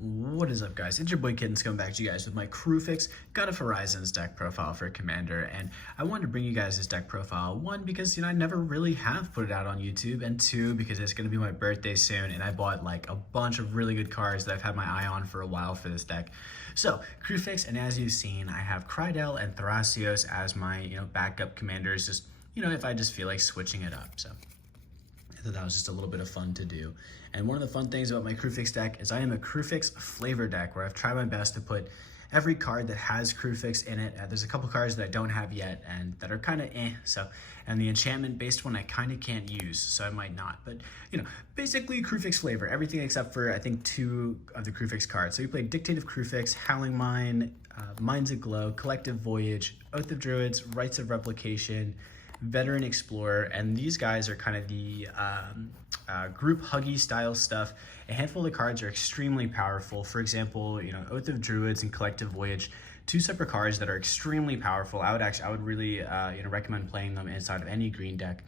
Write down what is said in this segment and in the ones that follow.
What is up, guys? It's your boy Kittens coming back to you guys with my Kruphix God of Horizons deck profile for Commander, and I wanted to bring you guys this deck profile, one, because I never really have put it out on YouTube, and two, because it's going to be my birthday soon, and I bought like a bunch of really good cards that I've had my eye on for a while for this deck. So, Kruphix, and as you've seen, I have Krydell and Thrasios as my backup commanders, just if I just feel like switching it up. So I thought that was just a little bit of fun to do. And one of the fun things about my Kruphix deck is I am a Kruphix flavor deck where I've tried my best to put every card that has Kruphix in it. There's a couple cards that I don't have yet and that are kind of and the enchantment based one I kind of can't use, so I might not. But basically Kruphix flavor, everything except for I think 2 of the Kruphix cards. So you play Dictative Kruphix, Howling Mine, Minds Aglow, Collective Voyage, Oath of Druids, Rites of Replication, Veteran Explorer, and these guys are kind of the group huggy style stuff. A handful of the cards are extremely powerful. For example, Oath of Druids and Collective Voyage, 2 separate cards that are extremely powerful. I would really recommend playing them inside of any green deck.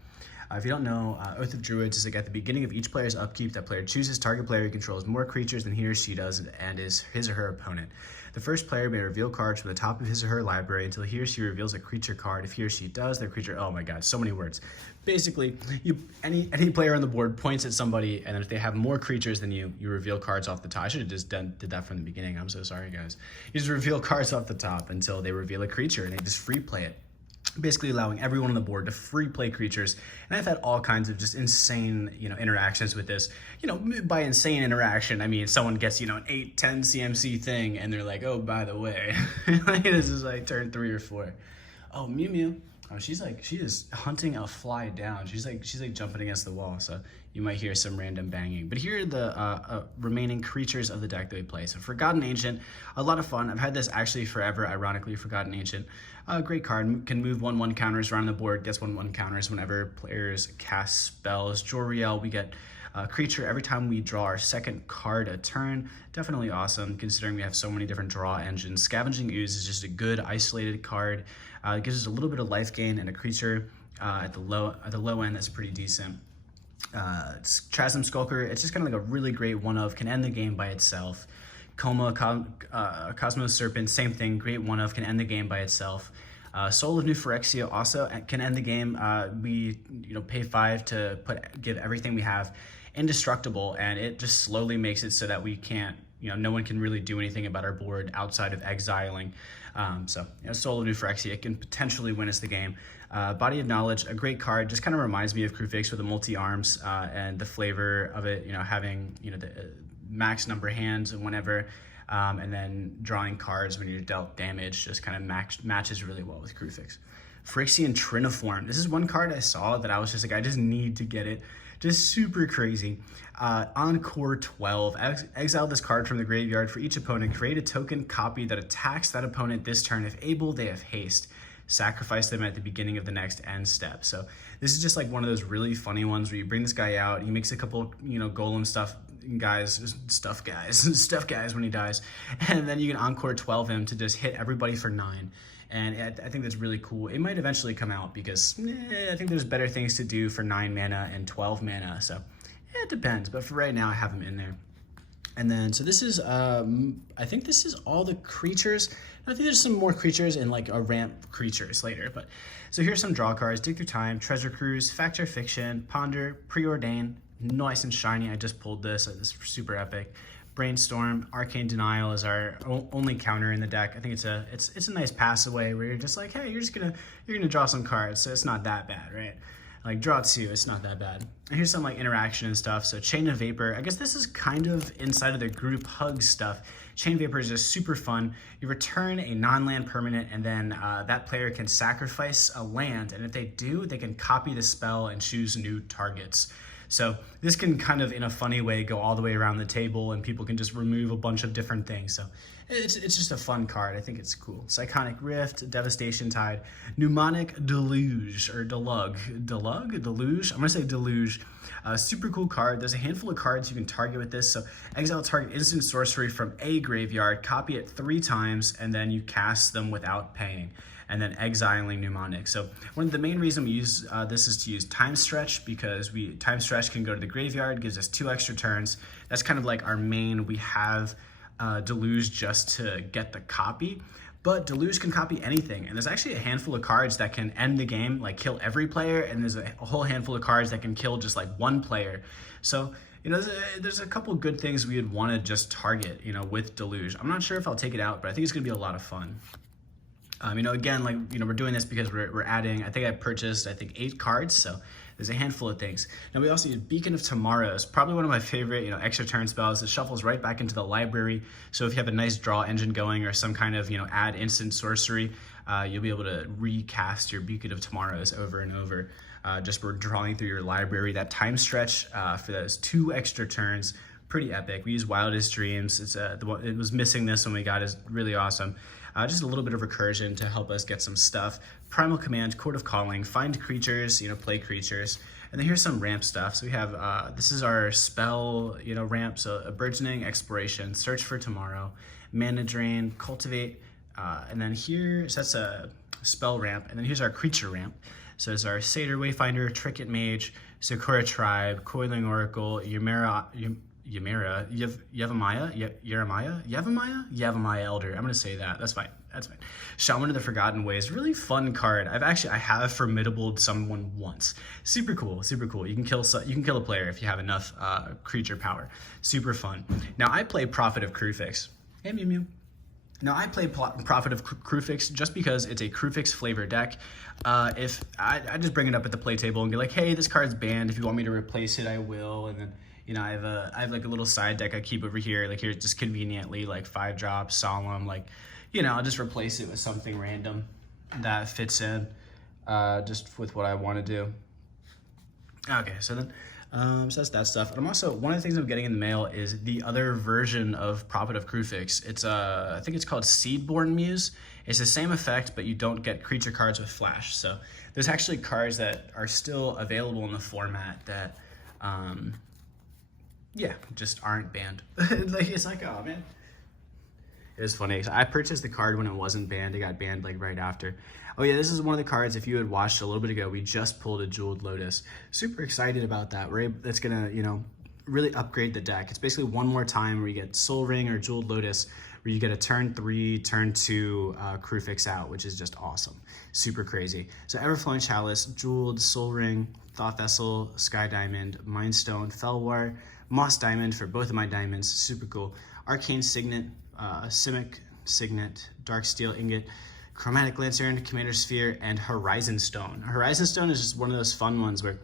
If you don't know, Oath of Druids is like at the beginning of each player's upkeep, that player chooses target player who controls more creatures than he or she does and is his or her opponent. The first player may reveal cards from the top of his or her library until he or she reveals a creature card. If he or she does, their creature, oh my god, so many words. Basically, any player on the board points at somebody, and if they have more creatures than you, you reveal cards off the top. I should have just did that from the beginning. I'm so sorry, guys. You just reveal cards off the top until they reveal a creature, and they just free play it, basically allowing everyone on the board to free play creatures. And I've had all kinds of just insane, interactions with this. By insane interaction, I mean someone gets, an 8-10 CMC thing, and they're like, oh, by the way, this is like turn 3 or 4. Oh, Mew Mew. Oh, she is hunting a fly down. She's like jumping against the wall, so you might hear some random banging. But here are the remaining creatures of the deck that we play. So Forgotten Ancient, a lot of fun. I've had this actually forever, ironically. Forgotten Ancient, great card. Can move 1/1 counters around the board, gets 1/1 counters whenever players cast spells. Joriel, we get a creature every time we draw our second card a turn. Definitely awesome, considering we have so many different draw engines. Scavenging Ooze is just a good isolated card. It gives us a little bit of life gain and a creature at the low end that's pretty decent. Chasm Skulker, it's just kind of like a really great one-of, can end the game by itself. Cosmos Serpent, same thing, great one-of, can end the game by itself. Soul of New Phyrexia also can end the game. We pay 5 to give everything we have indestructible, and it just slowly makes it so that we can't, no one can really do anything about our board outside of exiling. Soul of New Phyrexia can potentially win us the game. Body of Knowledge, a great card, just kind of reminds me of Kruphix with the multi-arms and the flavor of it, having the max number of hands and whenever, and then drawing cards when you're dealt damage just kind of matches really well with Kruphix. Phyrexian Triniform, this is one card I saw that I was just like, I just need to get it. Just super crazy. Encore 12, exile this card from the graveyard. For each opponent, create a token copy that attacks that opponent this turn. If able, they have haste. Sacrifice them at the beginning of the next end step. So this is just like one of those really funny ones where you bring this guy out, he makes a couple, golem stuff guys when he dies, and then you can Encore 12 him to just hit everybody for 9. And I think that's really cool. It might eventually come out because I think there's better things to do for 9 mana and 12 mana. So it depends. But for right now, I have him in there. And then, so this is, I think this is all the creatures. I think there's some more creatures and like a ramp creatures later. But so here's some draw cards: Dig Through Time, Treasure Cruise, Factor Fiction, Ponder, Preordain, nice and shiny. I just pulled this. This is super epic. Brainstorm, Arcane Denial is our only counter in the deck. I think it's a nice pass away where you're just like, hey, you're gonna draw some cards, so it's not that bad, right? Like draw 2, it's not that bad. And here's some like interaction and stuff. So Chain of Vapor, I guess this is kind of inside of the group hug stuff. Chain Vapor is just super fun. You return a non-land permanent, and then that player can sacrifice a land, and if they do, they can copy the spell and choose new targets. So this can kind of, in a funny way, go all the way around the table, and people can just remove a bunch of different things. So it's just a fun card. I think it's cool. Psychonic Rift, Devastation Tide, Mnemonic Deluge, or Deluge. I'm gonna say Deluge. Super cool card. There's a handful of cards you can target with this. So exile target instant sorcery from a graveyard, copy it 3 times, and then you cast them without paying, and then exiling Mnemonic. So one of the main reason we use this is to use Time Stretch, because Time Stretch can go to the graveyard, gives us 2 extra turns. That's kind of like our main. We have Deluge just to get the copy. But Deluge can copy anything, and there's actually a handful of cards that can end the game, like kill every player, and there's a whole handful of cards that can kill just like one player. So, you know, there's a couple good things we would want to just target, you know, with Deluge. I'm not sure if I'll take it out, but I think it's going to be a lot of fun. You know, again, like, you know, we're doing this because we're adding, I think I purchased, 8 cards, so there's a handful of things. Now we also use Beacon of Tomorrows, probably one of my favorite, you know, extra turn spells. It shuffles right back into the library. So if you have a nice draw engine going or some kind of, you know, add instant sorcery, you'll be able to recast your Beacon of Tomorrows over and over. Just for drawing through your library. That time stretch for those 2 extra turns, pretty epic. We use Wildest Dreams. It's it was missing this when we got it. Is really awesome. Just a little bit of recursion to help us get some stuff. Primal Command, Court of Calling, find creatures, you know, play creatures. And then here's some ramp stuff. So we have, this is our spell, you know, ramp. So a Burgeoning Exploration, Search for Tomorrow, Mana Drain, Cultivate, and then here, so that's a spell ramp. And then here's our creature ramp. So there's our Satyr Wayfinder, Trinket Mage, Sakura Tribe, Coiling Oracle, Yavimaya Elder. I'm gonna say that. That's fine. That's fine. Shaman of the Forgotten Ways. Really fun card. I have Formidable someone once. Super cool. Super cool. You can kill a player if you have enough creature power. Super fun. Now I play Prophet of Kruphix. Hey Mew Mew. Now I play Prophet of Kruphix just because it's a Kruphix flavor deck. If I just bring it up at the play table and be like, hey, this card's banned. If you want me to replace it, I will. And then, you know, I have like a little side deck I keep over here. Like here, just conveniently, like 5 drops, Solemn. Like, you know, I'll just replace it with something random that fits in, just with what I want to do. Okay, so then. So that's that stuff. And I'm also, one of the things I'm getting in the mail is the other version of Prophet of Kruphix. It's I think it's called Seedborn Muse. It's the same effect, but you don't get creature cards with flash. So there's actually cards that are still available in the format that, yeah, just aren't banned. Like, it's like, oh man. It was funny. So I purchased the card when it wasn't banned. It got banned like right after. Oh yeah, this is one of the cards, if you had watched a little bit ago, we just pulled a Jeweled Lotus. Super excited about that. That's gonna, you know, really upgrade the deck. It's basically one more time where you get Soul Ring or Jeweled Lotus, where you get a turn 3, turn 2 Kruphix out, which is just awesome. Super crazy. So Everflowing Chalice, Jeweled, Soul Ring, Thought Vessel, Sky Diamond, Mind Stone, Felwar, Moss Diamond for both of my diamonds. Super cool. Arcane Signet, Simic Signet, Dark Steel Ingot, Chromatic Lantern, Commander Sphere, and Horizon Stone. Horizon Stone is just one of those fun ones where,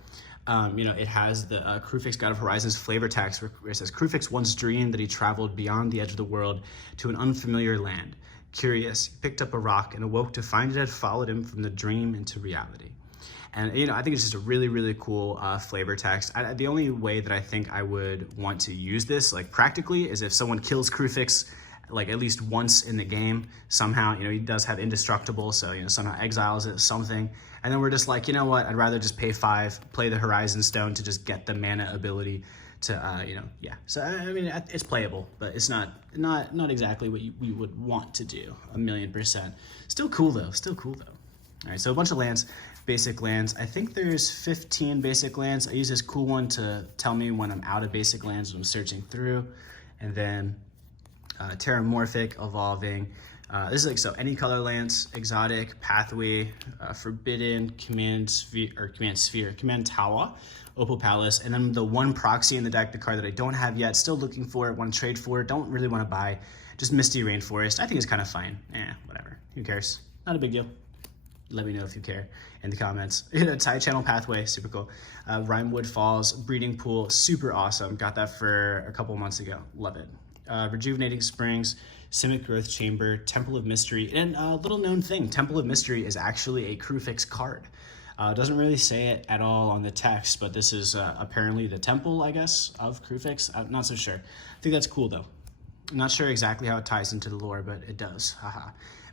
you know, it has the Kruphix God of Horizons flavor text where it says, Kruphix once dreamed that he traveled beyond the edge of the world to an unfamiliar land. Curious, he picked up a rock and awoke to find it had followed him from the dream into reality. And, you know, I think it's just a really, really cool flavor text. The only way that I think I would want to use this, like practically, is if someone kills Kruphix like at least once in the game somehow. You know, he does have indestructible, so, you know, somehow exiles it, something, and then we're just like, you know what, I'd rather just pay 5, play the Horizon Stone to just get the mana ability to, you know, yeah. So I mean, it's playable, but it's not exactly what we would want to do 1,000,000%. Still cool though. All right, so a bunch of lands, basic lands. I think there's 15 basic lands. I use this cool one to tell me when I'm out of basic lands when I'm searching through, and then Terramorphic, Evolving. This is like, so any color lands, Exotic, Pathway, Forbidden, Command Tower, Opal Palace, and then the one proxy in the deck, the card that I don't have yet, still looking for it, want to trade for, don't really want to buy, just Misty Rainforest. I think it's kind of fine. Whatever. Who cares? Not a big deal. Let me know if you care in the comments. Tide Channel Pathway, super cool. Rimewood Falls, Breeding Pool, super awesome. Got that for a couple months ago. Love it. Rejuvenating Springs, Simic Growth Chamber, Temple of Mystery, and a little known thing, Temple of Mystery is actually a Kruphix card. Doesn't really say it at all on the text, but this is apparently the temple, I guess, of Kruphix. I'm not so sure. I think that's cool though. I'm not sure exactly how it ties into the lore, but it does. Haha.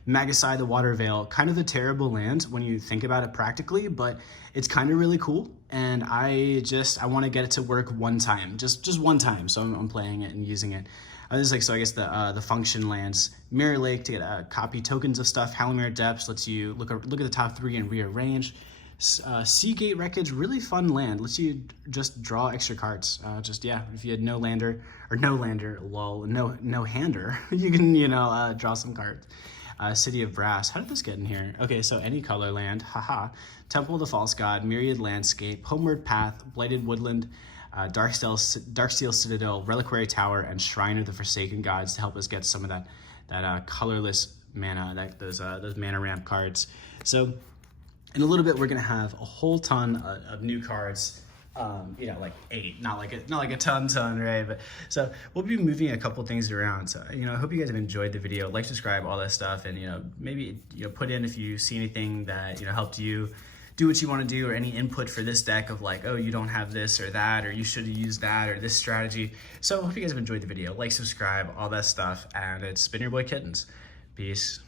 Magasai the Water Veil, kind of a terrible land when you think about it practically, but it's kind of really cool, and I want to get it to work one time, just one time, so I'm playing it and using it. This is like, so I guess the function lands, Mirror Lake to get copy tokens of stuff, Howling Mirror Depths lets you look at the top 3 and rearrange, Seagate Wreckage, really fun land. Lets you just draw extra cards. Yeah, if you had no lander, lol, no hander, you can, draw some cards. City of Brass, how did this get in here? Okay, so any color land, haha. Temple of the False God, Myriad Landscape, Homeward Path, Blighted Woodland, Darksteel Citadel, Reliquary Tower, and Shrine of the Forsaken Gods to help us get some of that colorless mana, those mana ramp cards. So in a little bit, we're gonna have a whole ton of new cards. Like 8, not like a ton, right? But so we'll be moving a couple things around. So, I hope you guys have enjoyed the video. Like, subscribe, all that stuff, and maybe put in if you see anything that helped you do what you want to do, or any input for this deck of like, oh, you don't have this or that, or you should have used that or this strategy. So I hope you guys have enjoyed the video. Like, subscribe, all that stuff, and it's been your boy Kittens. Peace.